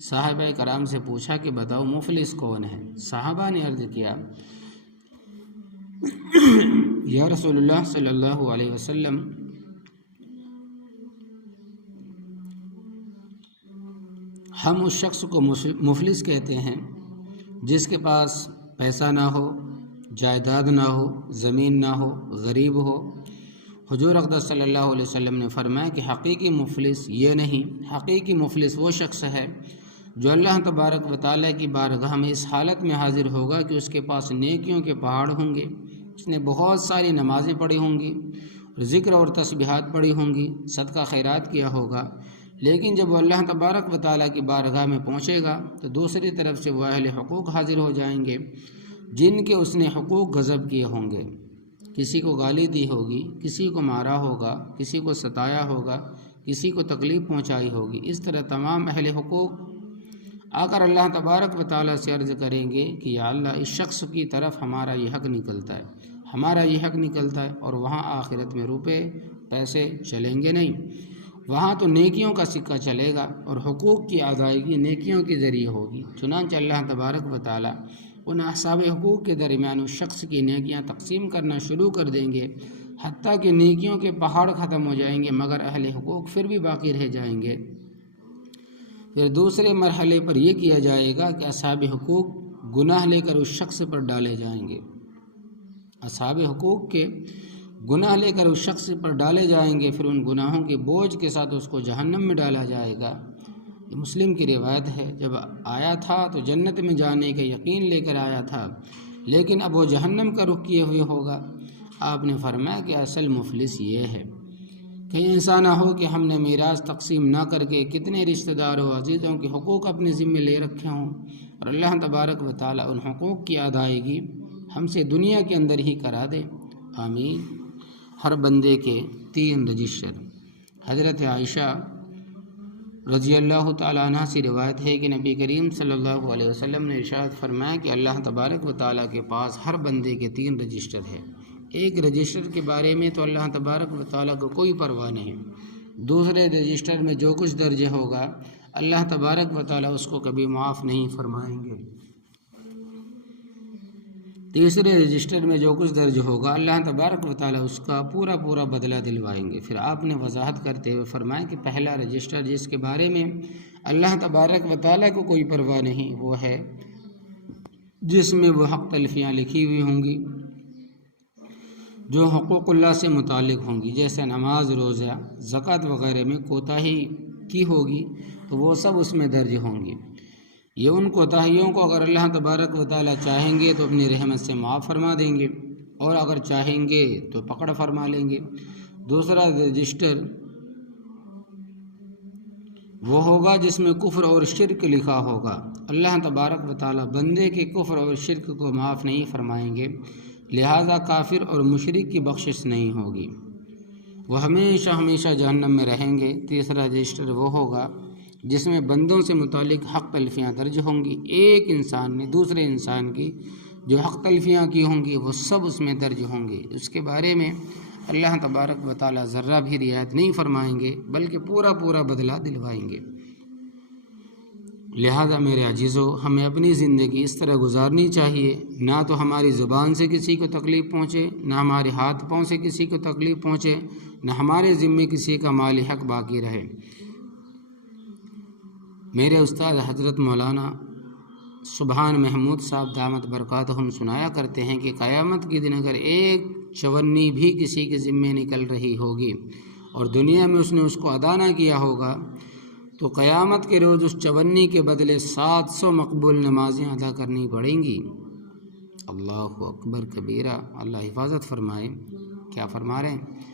صحابہ کرام سے پوچھا کہ بتاؤ مفلس کون ہے؟ صحابہ نے عرض کیا یا رسول اللہ صلی اللہ علیہ وسلم، ہم اس شخص کو مفلس کہتے ہیں جس کے پاس پیسہ نہ ہو، جائیداد نہ ہو، زمین نہ ہو، غریب ہو۔ حضور اقدس صلی اللہ علیہ وسلم نے فرمایا کہ حقیقی مفلس یہ نہیں، حقیقی مفلس وہ شخص ہے جو اللہ تبارک و تعالیٰ کی بارگاہ میں اس حالت میں حاضر ہوگا کہ اس کے پاس نیکیوں کے پہاڑ ہوں گے، اس نے بہت ساری نمازیں پڑھی ہوں گی، ذکر اور تسبیحات پڑھی ہوں گی، صدقہ خیرات کیا ہوگا، لیکن جب وہ اللہ تبارک و تعالیٰ کی بارگاہ میں پہنچے گا تو دوسری طرف سے وہ اہل حقوق حاضر ہو جائیں گے جن کے اس نے حقوق غصب کیے ہوں گے، کسی کو گالی دی ہوگی، کسی کو مارا ہوگا، کسی کو ستایا ہوگا، کسی کو تکلیف پہنچائی ہوگی۔ اس طرح تمام اہل حقوق آ کر اللہ تبارک و تعالیٰ سے عرض کریں گے کہ یا اللہ اس شخص کی طرف ہمارا یہ حق نکلتا ہے، ہمارا یہ حق نکلتا ہے، اور وہاں آخرت میں روپے پیسے چلیں گے نہیں، وہاں تو نیکیوں کا سکہ چلے گا اور حقوق کی ادائیگی نیکیوں کے ذریعے ہوگی۔ چنانچہ اللہ تبارک و تعالیٰ ان اصحاب حقوق کے درمیان اس شخص کی نیکیاں تقسیم کرنا شروع کر دیں گے، حتیٰ کہ نیکیوں کے پہاڑ ختم ہو جائیں گے مگر اہل حقوق پھر بھی باقی رہ جائیں گے۔ پھر دوسرے مرحلے پر یہ کیا جائے گا کہ اصحاب حقوق گناہ لے کر اس شخص پر ڈالے جائیں گے، اصحاب حقوق کے گناہ لے کر اس شخص پر ڈالے جائیں گے، پھر ان گناہوں کے بوجھ کے ساتھ اس کو جہنم میں ڈالا جائے گا۔ یہ مسلم کی روایت ہے، جب آیا تھا تو جنت میں جانے کا یقین لے کر آیا تھا، لیکن اب وہ جہنم کا رخ کیے ہوئے ہوگا۔ آپ نے فرمایا کہ اصل مفلس یہ ہے، کہیں ایسا نہ ہو کہ ہم نے میراث تقسیم نہ کر کے کتنے رشتہ داروں عزیزوں کے حقوق اپنے ذمے لے رکھے ہوں، اور اللہ تبارک و تعالیٰ ان حقوق کی ادائیگی ہم سے دنیا کے اندر ہی کرا دے، آمین۔ ہر بندے کے 3 رجسٹر۔ حضرت عائشہ رضی اللہ تعالیٰ عنہ سے روایت ہے کہ نبی کریم صلی اللہ علیہ وسلم نے ارشاد فرمایا کہ اللہ تبارک و تعالیٰ کے پاس ہر بندے کے 3 رجسٹر ہے۔ ایک رجسٹر کے بارے میں تو اللہ تبارک و تعالیٰ کو کوئی پرواہ نہیں، دوسرے رجسٹر میں جو کچھ درج ہوگا اللہ تبارک و تعالیٰ اس کو کبھی معاف نہیں فرمائیں گے، تیسرے رجسٹر میں جو کچھ درج ہوگا اللہ تبارک و تعالیٰ اس کا پورا بدلہ دلوائیں گے۔ پھر آپ نے وضاحت کرتے ہوئے فرمایا کہ پہلا رجسٹر جس کے بارے میں اللہ تبارک و تعالیٰ کو کوئی پرواہ نہیں، وہ ہے جس میں وہ حق تلفیاں لکھی ہوئی ہوں گی جو حقوق اللہ سے متعلق ہوں گی، جیسے نماز، روزہ، زکوٰۃ وغیرہ میں کوتاہی کی ہوگی تو وہ سب اس میں درج ہوں گی۔ یہ ان کوتاہیوں کو اگر اللہ تبارک و تعالیٰ چاہیں گے تو اپنی رحمت سے معاف فرما دیں گے، اور اگر چاہیں گے تو پکڑ فرما لیں گے۔ دوسرا رجسٹر وہ ہوگا جس میں کفر اور شرک لکھا ہوگا، اللہ تبارک و تعالیٰ بندے کے کفر اور شرک کو معاف نہیں فرمائیں گے، لہذا کافر اور مشرک کی بخشش نہیں ہوگی، وہ ہمیشہ جہنم میں رہیں گے۔ تیسرا رجسٹر وہ ہوگا جس میں بندوں سے متعلق حق تلفیاں درج ہوں گی، ایک انسان نے دوسرے انسان کی جو حق تلفیاں کی ہوں گی وہ سب اس میں درج ہوں گے، اس کے بارے میں اللہ تبارک و تعالیٰ ذرہ بھی رعایت نہیں فرمائیں گے بلکہ پورا بدلہ دلوائیں گے۔ لہذا میرے عزیزو، ہمیں اپنی زندگی اس طرح گزارنی چاہیے، نہ تو ہماری زبان سے کسی کو تکلیف پہنچے، نہ ہمارے ہاتھ پاؤں سے کسی کو تکلیف پہنچے، نہ ہمارے ذمے کسی کا مالی حق باقی رہے۔ میرے استاد حضرت مولانا سبحان محمود صاحب دامت برکاتہم سنایا کرتے ہیں کہ قیامت کے دن اگر ایک چونی بھی کسی کے ذمے نکل رہی ہوگی اور دنیا میں اس نے اس کو ادا نہ کیا ہوگا تو قیامت کے روز اس چونی کے بدلے 700 مقبول نمازیں ادا کرنی پڑیں گی۔ اللہ اکبر کبیرہ، اللہ حفاظت فرمائے۔ کیا فرما رہے ہیں؟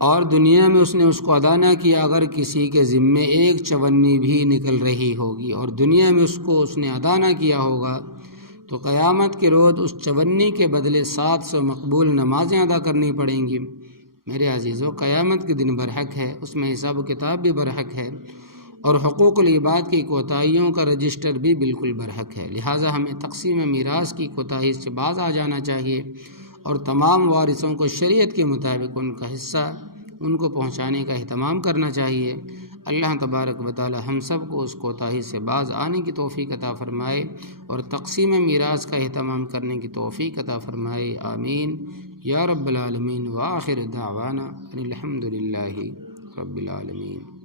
اور دنیا میں اس نے اس کو ادا نہ کیا، اگر کسی کے ذمے ایک چونی بھی نکل رہی ہوگی اور دنیا میں اس نے ادا نہ کیا ہوگا تو قیامت کے روز اس چونی کے بدلے 700 مقبول نمازیں ادا کرنی پڑیں گی۔ میرے عزیزو، قیامت کے دن برحق ہے، اس میں حساب و کتاب بھی برحق ہے، اور حقوق العباد کی کوتاہیوں کا رجسٹر بھی بالکل برحق ہے۔ لہٰذا ہمیں تقسیم میراث کی کوتاہی سے باز آ جانا چاہیے اور تمام وارثوں کو شریعت کے مطابق ان کا حصہ ان کو پہنچانے کا اہتمام کرنا چاہیے۔ اللہ تبارک و تعالی ہم سب کو اس کوتاہی سے باز آنے کی توفیق عطا فرمائے اور تقسیم میراث کا اہتمام کرنے کی توفیق عطا فرمائے، آمین یا رب العالمین۔ وآخر دعوانا ان الحمد للہ رب العالمین۔